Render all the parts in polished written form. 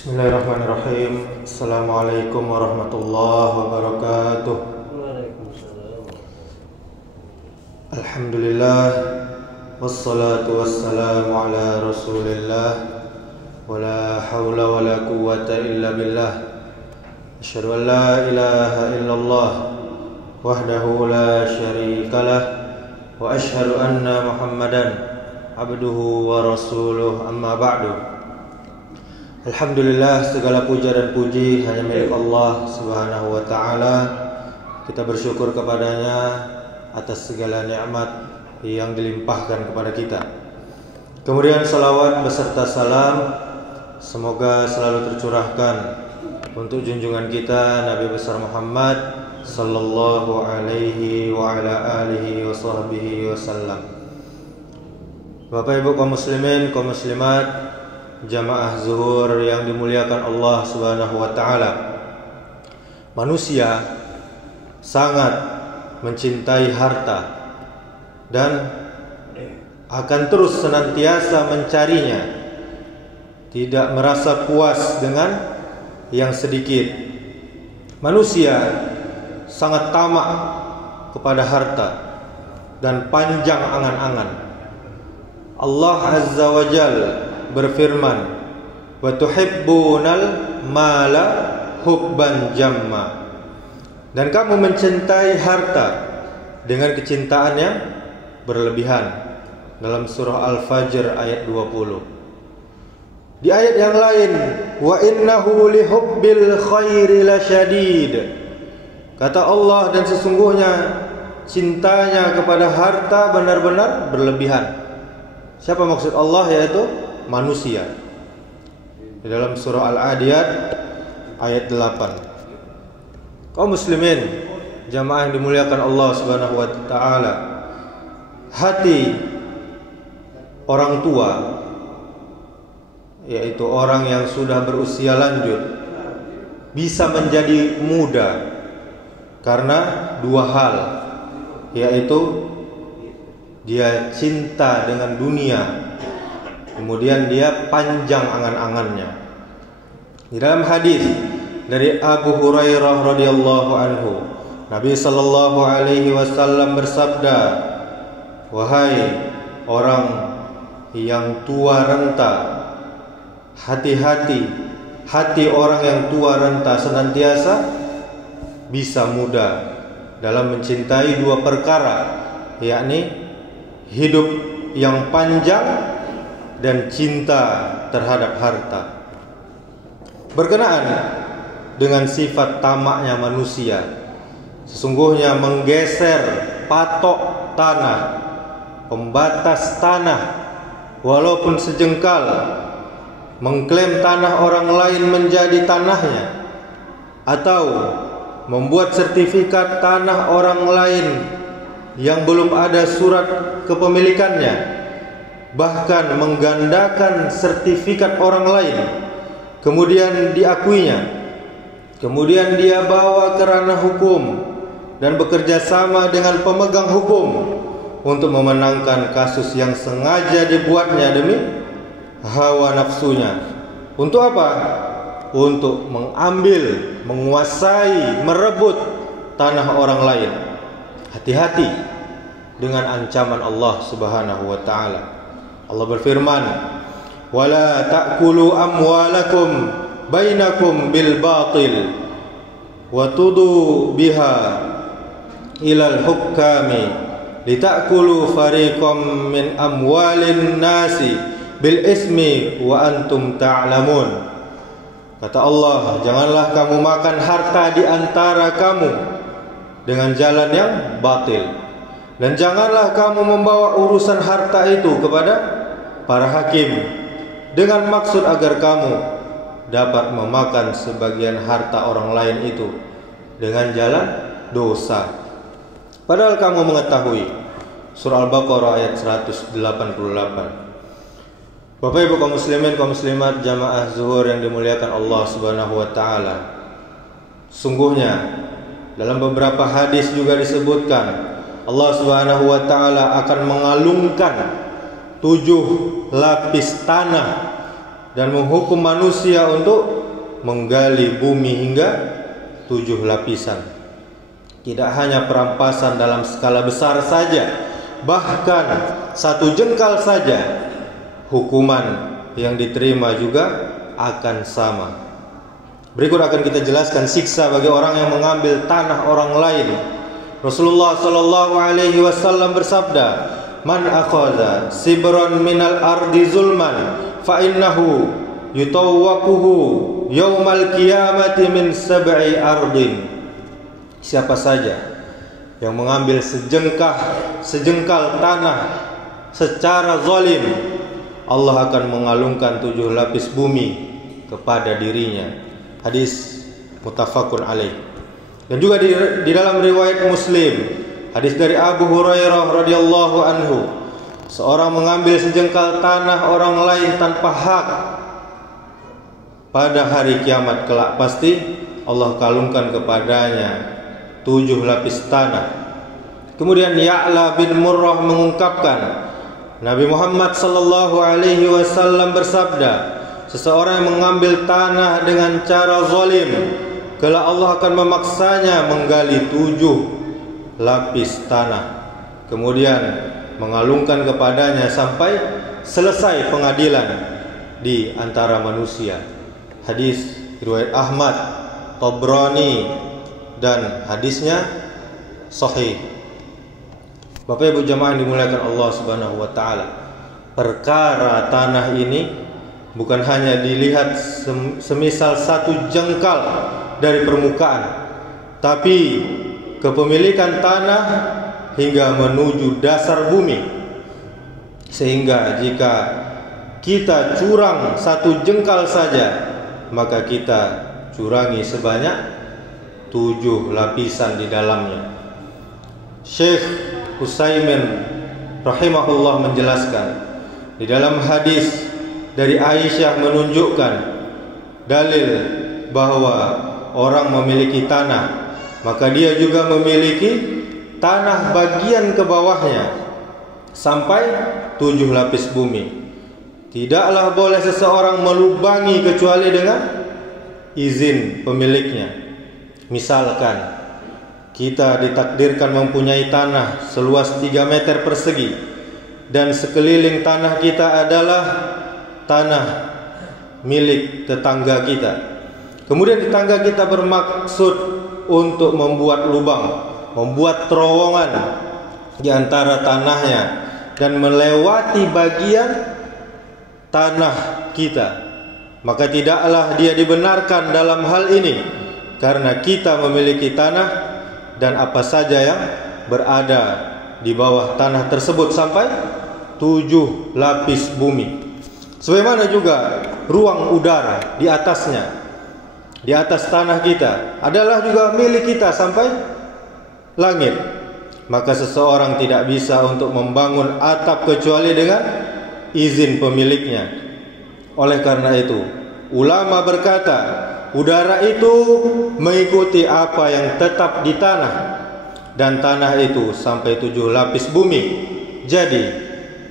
Bismillahirrahmanirrahim. Assalamualaikum warahmatullahi wabarakatuh. Waalaikumsalam. Alhamdulillah, wassalatu wassalamu ala rasulillah, wala hawla wala quwwata illa billah. Asyhadu an la ilaha illallah wahdahu la syarikalah, wa asyhadu anna Muhammadan abduhu wa rasuluh, amma ba'du. Alhamdulillah, segala puja dan puji hanya milik Allah Subhanahu wa ta'ala. Kita bersyukur kepadanya atas segala nikmat yang dilimpahkan kepada kita. Kemudian salawat beserta salam semoga selalu tercurahkan untuk junjungan kita Nabi besar Muhammad sallallahu alaihi wa ala alihi wa sahbihi wasallam. Bapak Ibu kaum muslimin, kaum muslimat, jamaah zuhur yang dimuliakan Allah Subhanahu wa ta'ala. Manusia sangat mencintai harta dan akan terus senantiasa mencarinya, tidak merasa puas dengan yang sedikit. Manusia sangat tamak kepada harta dan panjang angan-angan. Allah Azza wa Jalla berfirman, wa tuhibbunal mala hubban jamma, dan kamu mencintai harta dengan kecintaan yang berlebihan, dalam surah Al-Fajr ayat 20. Di ayat yang lain, wa innahu lihubbil khairi lasyadid, kata Allah, dan sesungguhnya cintanya kepada harta benar-benar berlebihan. Siapa maksud Allah? Yaitu manusia. Di dalam surah Al-Adiyat ayat 8. Kaum muslimin, jamaah yang dimuliakan Allah Subhanahu wa ta'ala, hati orang tua, yaitu orang yang sudah berusia lanjut, bisa menjadi muda karena dua hal, yaitu dia cinta dengan dunia, kemudian dia panjang angan-angannya. Di dalam hadis dari Abu Hurairah radhiyallahu anhu, Nabi sallallahu alaihi wasallam bersabda, wahai orang yang tua renta, hati-hati, hati orang yang tua renta senantiasa bisa muda dalam mencintai dua perkara, yakni hidup yang panjang dan cinta terhadap harta. Berkenaan dengan sifat tamaknya manusia, sesungguhnya menggeser patok tanah, pembatas tanah walaupun sejengkal, mengklaim tanah orang lain menjadi tanahnya, atau membuat sertifikat tanah orang lain yang belum ada surat kepemilikannya, bahkan menggandakan sertifikat orang lain, kemudian diakuinya, kemudian dia bawa ke ranah hukum dan bekerja sama dengan pemegang hukum untuk memenangkan kasus yang sengaja dibuatnya demi hawa nafsunya. Untuk apa? Untuk mengambil, menguasai, merebut tanah orang lain. Hati-hati dengan ancaman Allah Subhanahu wa ta'ala. Allah berfirman, wala ta'kulu amwalakum bainakum bil batil wa tudu biha ilal hukami litakulu fariqam min amwalin nasi bil ismi wa antum ta'lamun. Kata Allah, janganlah kamu makan harta di antara kamu dengan jalan yang batil, dan janganlah kamu membawa urusan harta itu kepada para hakim dengan maksud agar kamu dapat memakan sebagian harta orang lain itu dengan jalan dosa, padahal kamu mengetahui. Surah Al-Baqarah ayat 188. Bapak Ibu kaum muslimin, kaum muslimat, jamaah zuhur yang dimuliakan Allah Subhanahu wa ta'ala, sungguhnya dalam beberapa hadis juga disebutkan Allah Subhanahu wa ta'ala akan mengalungkan 7 lapis tanah dan menghukum manusia untuk menggali bumi hingga 7 lapisan. Tidak hanya perampasan dalam skala besar saja, bahkan 1 jengkal saja hukuman yang diterima juga akan sama. Berikut akan kita jelaskan siksa bagi orang yang mengambil tanah orang lain. Rasulullah sallallahu alaihi wasallam bersabda, "Man akhadha sibran minal ardi zulman fa innahu yutawwaquhu yaumal qiyamati min sab'i ardin." Siapa saja yang mengambil sejengkal tanah secara zalim, Allah akan mengalungkan 7 lapis bumi kepada dirinya. Hadis muttafaqun alaih. Dan juga di dalam riwayat Muslim, hadis dari Abu Hurairah radhiyallahu anhu, seorang mengambil sejengkal tanah orang lain tanpa hak, pada hari kiamat kelak pasti Allah kalungkan kepadanya 7 lapis tanah. Kemudian Ya'la bin Murrah mengungkapkan, Nabi Muhammad sallallahu alaihi wasallam bersabda, seseorang yang mengambil tanah dengan cara zalim, kelak Allah akan memaksanya menggali 7 lapis tanah, kemudian mengalungkan kepadanya sampai selesai pengadilan di antara manusia. Hadis riwayat Ahmad, Tabrani, dan hadisnya sahih. Bapak Ibu jamaah yang dimuliakan Allah Subhanahu wa taala, perkara tanah ini bukan hanya dilihat semisal 1 jengkal dari permukaan, tapi kepemilikan tanah hingga menuju dasar bumi. Sehingga jika kita curang 1 jengkal saja, maka kita curangi sebanyak 7 lapisan di dalamnya. Syekh Utsaimin rahimahullah menjelaskan, di dalam hadis dari Aisyah menunjukkan dalil bahwa orang memiliki tanah, maka dia juga memiliki tanah bagian ke bawahnya sampai 7 lapis bumi. Tidaklah boleh seseorang melubangi kecuali dengan izin pemiliknya. Misalkan kita ditakdirkan mempunyai tanah seluas 3 meter persegi, dan sekeliling tanah kita adalah tanah milik tetangga kita. Kemudian tetangga kita bermaksud untuk membuat lubang, membuat terowongan di antara tanahnya dan melewati bagian tanah kita, maka tidaklah dia dibenarkan dalam hal ini, karena kita memiliki tanah dan apa saja yang berada di bawah tanah tersebut sampai 7 lapis bumi. Sebagaimana juga ruang udara di atasnya, di atas tanah kita adalah juga milik kita sampai langit. Maka seseorang tidak bisa untuk membangun atap kecuali dengan izin pemiliknya. Oleh karena itu, ulama berkata, udara itu mengikuti apa yang tetap di tanah, dan tanah itu sampai 7 lapis bumi. Jadi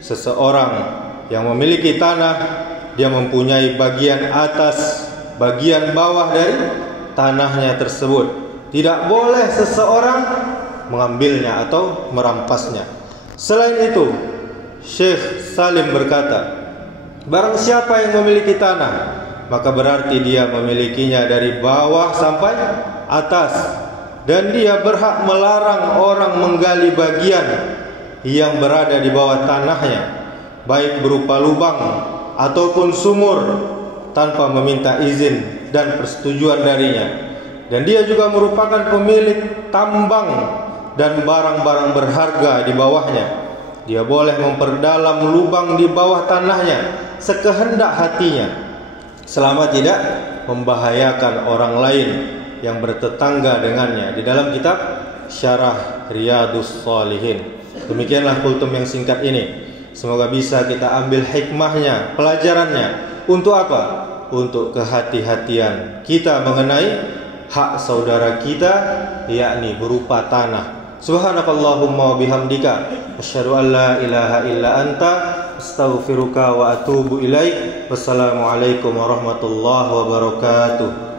seseorang yang memiliki tanah, dia mempunyai bagian atas, bagian bawah dari tanahnya tersebut. Tidak boleh seseorang mengambilnya atau merampasnya. Selain itu, Syekh Salim berkata, barang siapa yang memiliki tanah, maka berarti dia memilikinya dari bawah sampai atas, dan dia berhak melarang orang menggali bagian yang berada di bawah tanahnya, baik berupa lubang ataupun sumur, tanpa meminta izin dan persetujuan darinya. Dan dia juga merupakan pemilik tambang dan barang-barang berharga di bawahnya. Dia boleh memperdalam lubang di bawah tanahnya sekehendak hatinya, selama tidak membahayakan orang lain yang bertetangga dengannya. Di dalam kitab Syarah Riyadhus Shalihin. Demikianlah kultum yang singkat ini. Semoga bisa kita ambil hikmahnya, pelajarannya. Untuk apa? Untuk kehati-hatian kita mengenai hak saudara kita, yakni berupa tanah. Subhanakallahumma wa bihamdika asyhadu an la ilaha illa anta astaghfiruka wa atubu ilaik. Wassalamualaikum warahmatullahi wabarakatuh.